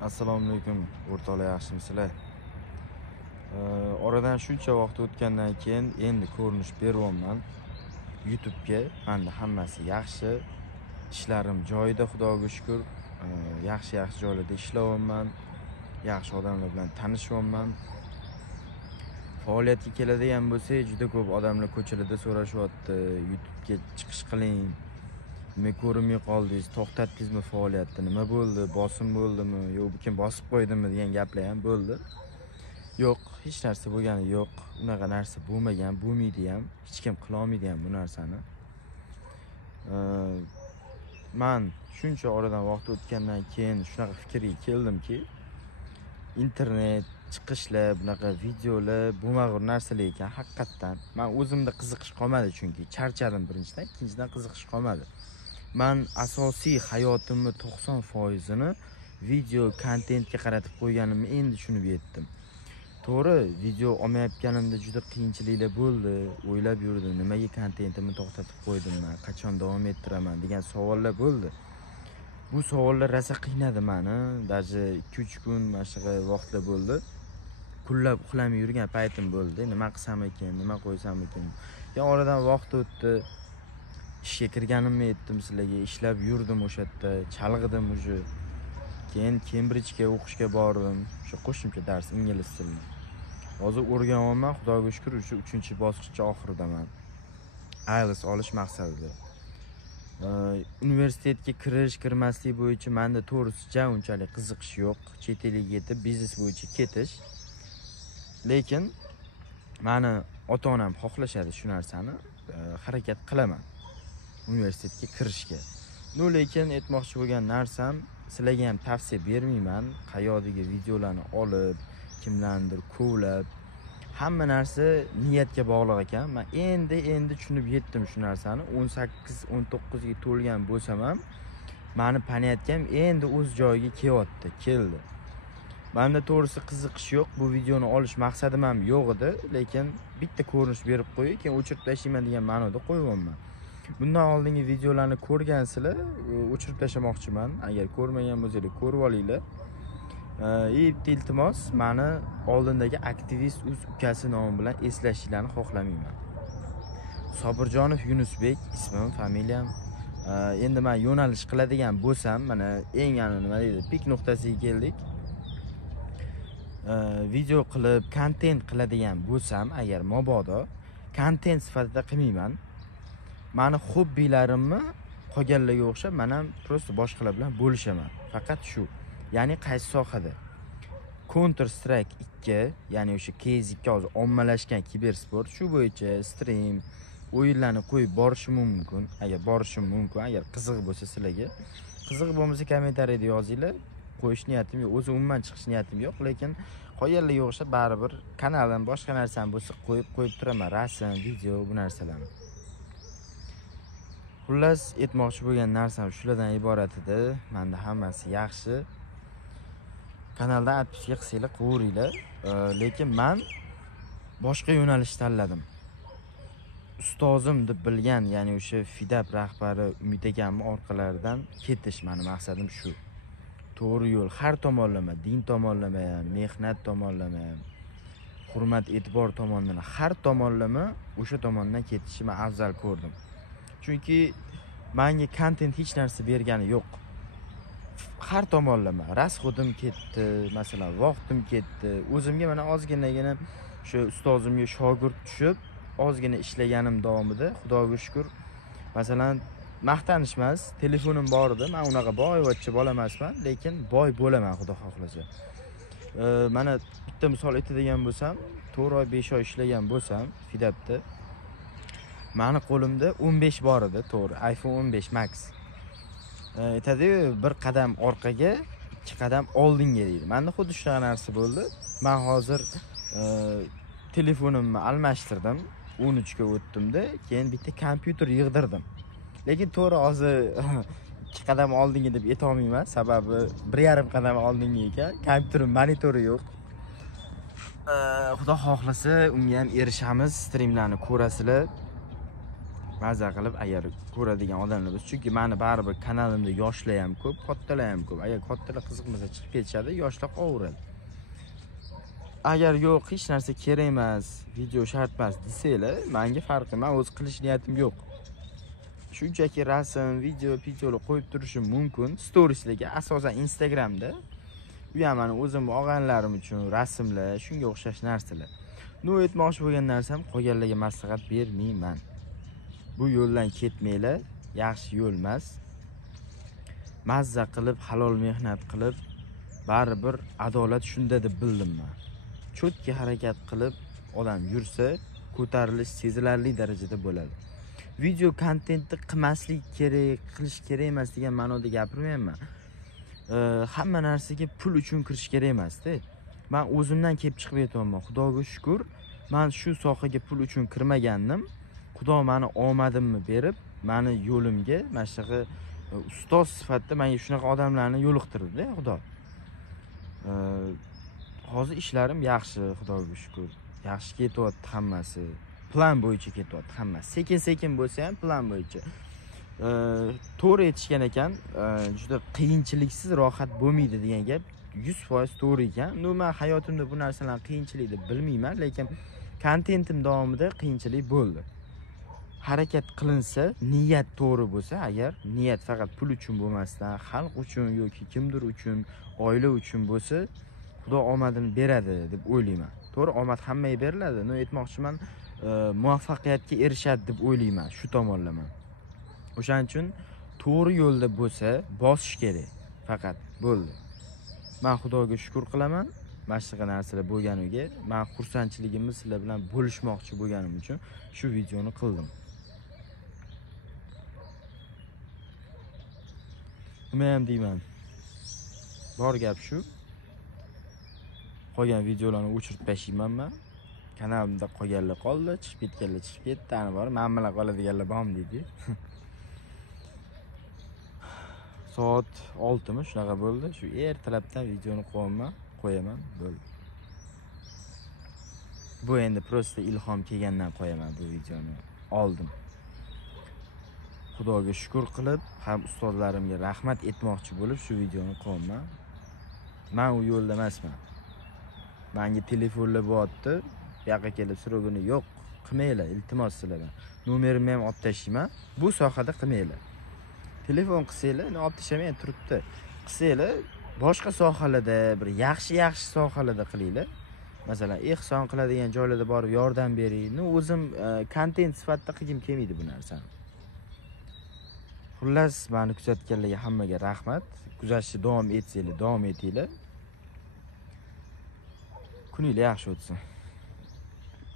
Assalomu alaykum o'rtoqlar, yaxshimisizlar? Oradan shuncha vaqt o'tgandan keyin endi ko'rinish beryapman YouTube'ga. Menda hammasi yaxshi, ishlarim joyida, Xudoga shukr. Yaxshi joylarda ishlayapman, yaxshi odamlar bilan tanishyapman. Faoliyatga keladigan bo'lsak, juda ko'p odamlar ko'chalarda so'rashyapti, YouTube'ga chiqish qiling. Nima ko'rinmay qoldingiz, to'xtatdingizmi faoliyatni? Nima bo'ldi? Bosim bo'ldimi? Yo'q, kim bosib qo'ydimi degan gaplar ham bo'ldi. Yo'q, hech narsa bo'lgani yo'q. Unaqa narsa bo'lmagan, bo'lmaydi ham, hech kim qila olmaydi ham bu narsani. Men shuncha oradan vaqt o'tgandan keyin shunaqa fikrga keldimki, internet chiqishlar, bunaqa videolar bo'lmag'ur narsalar ekan haqiqatdan. Men o'zimda qiziqish qolmadi, chunki charchadim birinchidan, ikkinchidan qiziqish qolmadi. Men asosiy hayotimni 90%ni video kontentga qaratib qo'yganimni endi tushunib yetdim. To'g'ri, video olmayotganimda juda qiyinchiliklar bo'ldi. O'ylab yurdim, nimaga kontentimni to'xtatib qo'ydimman, qachon davom ettiraman degan savollar bo'ldi. Bu savollar rosa qiynadi meni. Даже 2-3 kun mana shunaqa vaqtlar bo'ldi. Kunlab uxlamay yurgan paytim bo'ldi. Nima qilsam ekan, nima qo'ysam ekan. Ya oradan vaqt o'tdi. Ishga kirganimni aytdim sizlarga, ishlab yurdim o'sha yerda, chalg'idim уже. Keyin Cambridge'ga o'qishga bordim. O'sha qo'shimcha dars ingliz tilini. Hozir o'rganyapman, Xudoga shukr, o'sha 3-bosqichcha oxiridaman. IELTS olish maqsadida. Universitetga kirmaslik bo'yicha menda to'g'risi unchalik qiziqish yo'q. Chet elga yetib biznes bo'yicha ketish. Lekin meni ota-onam xohlashadi shu narsani, harakat qilaman universitetga kirishga. Lekin aytmoqchi bo'lgan narsam, sizlarga ham tavsiya bermayman. Qayerdagi videolarni olib, kimlarnidir ko'lab, hamma narsa niyatga bog'liq ekan. Men endi tushunib yetdim shu narsani. 18-19 ga to'lgan bo'lsam ham, meni paniyatgam endi o'z joyiga keldi. Menda to'g'risi qiziqish yo'q. Bu videoni olish maqsadim ham yo'q edi, lekin bitta ko'rinish berib qo'yib, keyin o'chirib tashlayman degan ma'noda qo'yyapman. Bundan oldingi videolarni ko'rgansizlar, o'chirib tashlamoqchiman. Agar ko'rmagan bo'lsangiz ko'rib olinglar. Iltimos, meni oldindagi aktivist o'z ukasi nomi bilan eslashinglarni xohlamayman. Sobirjonov Yunusbek ismim, familiyam. Endi men yo'nalish qiladigan bo'lsam, mana eng nima deydi, pik nuqtasiga keldik. Video qilib, kontent qiladigan bo'lsam, agar mabodo kontent sifatida qilmayman. Meni hobbilarimni qolganlarga o'xshab, men ham prosta boshqalar bilan bo'lishaman. Faqat shu. Ya'ni qaysi sohada? Counter Strike 2, ya'ni o'sha KS2 hozir ommalashgan kibersport, shu bo'yicha stream, o'yinlarni qo'yib borishim mumkin. Agar qiziq bo'lsa sizlarga. Qiziq bo'lmasa kommentariyada yozinglar. Qo'yish niyatim yo'q, o'zi umuman chiqish niyatim yo'q, lekin qo'yganlarga o'xshab baribir kanalim boshqa narsam bo'lsa qo'yib turaman, rasm, video bu narsalarni. Xullas, aytmoqchi bo'lgan narsam shulardan iborat edi. Menda hammasi yaxshi. Kanaldan adpisga qilsanglar qo'yinglar. Lekin men boshqa yo'nalish tanladim. Ustozim deb bilgan, ya'ni o'sha FIDAP rahbari Umid akamning orqalaridan ketish meni maqsadim shu. To'g'ri yo'l har tomonlama, din tomonlama ham, mehnat tomonlama ham, hurmat, e'tibor tomonidan har tomonlama o'sha tomondan ketishni men afzal ko'rdim. Chunki menga kontent hech narsa bergani yo'q. Har tomonlama rasxodim ketdi, masalan, vaqtim ketdi. O'zimga mana ozginagina shu ustozimga shogird tushib, ozgina ishlaganim davomida, Xudoga shukr, masalan, maqtanish emas, telefonim bor edi. Men unaqa boyvachcha bola emasman, lekin boy bo'laman Xudo xohlasa. Mana bitta misol aytadigan bo'lsam, 4 oy 5 oy ishlagan bo'lsam, FIDAPda meni qo'limda 15 bor edi, to'g'ri, iPhone 15 Max. Aytadi-yu, bir qadam orqaga, 2 qadam oldinga deydi. Menda xuddi shunaqa narsa bo'ldi. Men hozir telefonimni almashtirdim, 13 ga o'tdimda, keyin bitta kompyuter yig'dirdim. Lekin to'g'ri hozir 2 qadam oldinga deb ayta olmayman, sababi 1,5 qadam oldinga ekan. Kompyuterim monitori yo'q. Xudo xohlasa, unga ham erishamiz, streamlarni ko'rasizlar. Mazza qilib agar ko'radigan odamlar bo'lsa, chunki meni baribir kanalimda yoshlar ham ko'p, kattalar ham ko'p. Agar kattalar qiziqmasa chiqib ketishadi, yoshlar qolaveradi. Agar yo'q, hech narsa kerak emas, video shart emas desanglar, menga farqi, men o'z qilish niyatim yo'q. Shunchaki rasm, videolar qo'yib turishim mumkin. Storieslarga asosan Instagramda. Bu ham meni o'zim olganlarim uchun rasmlar, shunga o'xshash narsalar. Aytmoqchi bo'lgan narsam, qolganlarga maslahat bermayman. Bu yo'ldan ketmanglar, yaxshi yo'l emas. Mazza qilib, halol mehnat qilib, baribir adolat shunda deb bildim men. Cho'tki harakat qilib odam yursa, ko'tarilish sezilarli darajada bo'ladi. Video kontentni qilmaslik kerak, qilish kerak emas degan ma'noda gapirmayman. Hamma narsaga pul uchun kirish kerak emas-da. Men o'zimdan kelib chiqib aytayapman. Xudoga shukr, men shu sohaga pul uchun kirmagandim. Xudo meni omadimni berib, meni yo'limga, mana shunaqa ustoz sifatida menga shunaqa odamlarni yo'liqtirdi-da, Xudo. Hozir ishlarim yaxshi, Xudoga shukr. Yaxshi ketyapti hammasi. Plan bo'yicha ketyapti hammasi. Sekin-sekin bo'lsa ham plan bo'yicha. To'g'ri aytishgan ekan, juda qiyinchiliksiz rohat bo'lmaydi degan gap 100% to'g'ri ekan. Men hayotimda bu narsalarni qiyinchilik deb bilmayman, lekin kontentim davomida qiyinchilik bo'ldi. Harakat qilinsa, niyat to'g'ri bo'lsa, agar niyat faqat pul uchun bo'lmasdan, xalq uchun yoki kimdir uchun, oila uchun bo'lsa, Xudo omadini beradi deb o'ylayman. To'g'ri, omad hammaga beriladi. Aytmoqchiman, muvaffaqiyatga erishadi deb o'ylayman, shu tomonlama. O'shaning uchun to'g'ri yo'lda bo'lsa, bosish kerak. Faqat bo'ldi. Men Xudoga shukr qilaman. Mana shunaqa narsalar bo'lganiga, men xursandchiligimni sizlar bilan bo'lishmoqchi bo'lganim uchun shu videoni qildim. Nima ham deyman? Bor gap shu. Qolgan videolarni o'chirib tashlayman men. Kanalimda qolganlar qoldi, chiqib ketganlar chiqib ketdi, ani bor. Men bilan qoladiganlar bormi deydi. Soat 6 mi shunaqa bo'ldi. Shu ertalabdan videoni qo'yaman, bo'ldi. Bu endi prosta ilhom kelgandan qo'yaman bu videoni. Oldim. Xudoga shukr qilib, ham ustozlarimga rahmat etmoqchi bo'lib shu videoni qo'yaman. Men u yo'lda emasman. Menga telefonlar bo'lyapti. Bu yoqqa kelib so'ragani yo'q, qilmanglar, iltimos sizlardan. Nomerimni ham olib tashlayman. Bu sohada qilmanglar. Telefon qilsanglar, olib tashlamayman turibdi. Qilsanglar, boshqa sohalarda, bir yaxshi sohalarda qilinglar. Masalan, ehson qiladigan joylarda borib yordam bering. O'zim kontent sifatida qilgim kelmaydi bu narsani. Xullas, meni kuzatganlarga hammaga rahmat. Kuzatishni davom etsanglar, davom etinglar. Kuninglar yaxshi o'tsin.